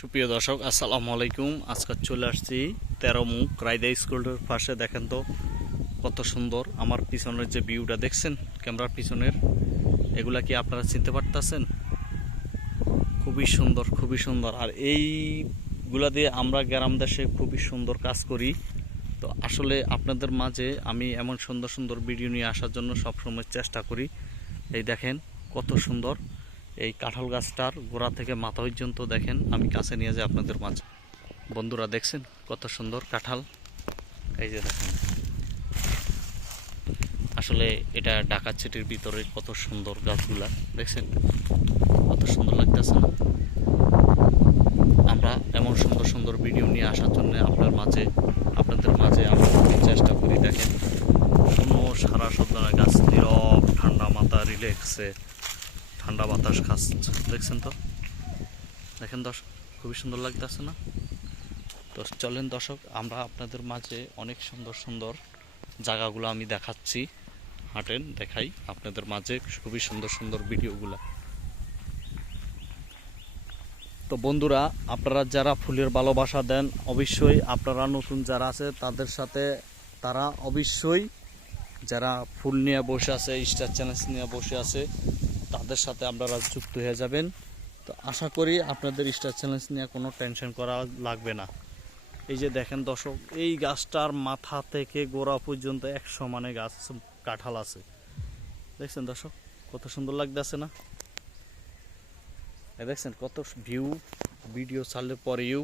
সুপ্রিয় দর্শক, আসসালামু আলাইকুম। আজকে চলে আসছি তেরো মুখ রায়দা স্কুলের পাশে। দেখেন তো কত সুন্দর আমার পিছনের যে ভিউটা দেখছেন, ক্যামেরার পিছনের, এগুলা কি আপনারা চিনতে পারতেছেন? খুবই সুন্দর খুবই সুন্দর। আর এইগুলা দিয়ে আমরা গ্রাম দেশে খুবই সুন্দর কাজ করি। তো আসলে আপনাদের মাঝে আমি এমন সুন্দর সুন্দর ভিডিও নিয়ে আসার জন্য সবসময় চেষ্টা করি। এই দেখেন কত সুন্দর। এই কাঁঠাল গাছটার গোড়া থেকে মাথা পর্যন্ত দেখেন, আমি কাছে নিয়ে যাই আপনাদের মাঝে। বন্ধুরা দেখছেন কত সুন্দর কাঁঠাল? এই যে দেখেন। আসলে এটা ডাকাত সিটির ভিতরে কত সুন্দর গাছগুলা, দেখছেন? কত সুন্দর লাগতেছে না? আমরা এমন সুন্দর সুন্দর ভিডিও নিয়ে আসার জন্য আপনার মাঝে, আপনাদের মাঝে আমরা চেষ্টা করি, দেখেন। কোনো সারা সন্ধ্যা গাছ নীরব, ঠান্ডা মাথা রিল্যাক্সে ঠান্ডা বাতাস খাচ্ছে, দেখছেন তো? দেখেন দর্শক, খুবই সুন্দর লাগতেছে না? তো চলেন দর্শক, আমরা আপনাদের মাঝে অনেক সুন্দর সুন্দর জায়গাগুলো আমি দেখাচ্ছি, হাঁটেন, দেখাই আপনাদের মাঝে খুবই সুন্দর সুন্দর ভিডিওগুলো। তো বন্ধুরা, আপনারা যারা ফুলের ভালোবাসা দেন, অবশ্যই আপনারা নতুন যারা আছে, তাদের সাথে তারা অবশ্যই যারা ফুল নিয়ে বসে আছে স্টার চ্যানেল নিয়ে বসে আছে তাদের সাথে আপনারা যুক্ত হয়ে যাবেন। তো আশা করি আপনাদের স্টার চ্যালেঞ্জ নিয়ে কোনো টেনশন করা লাগবে না। এই যে দেখেন দর্শক, এই গাছটার মাথা থেকে গোড়া পর্যন্ত এক সমানে গাছ কাঁঠাল আছে। দেখছেন দর্শক, কত সুন্দর লাগতেছে না? দেখছেন কত ভিউ ভিডিও ছাড়লে পরেও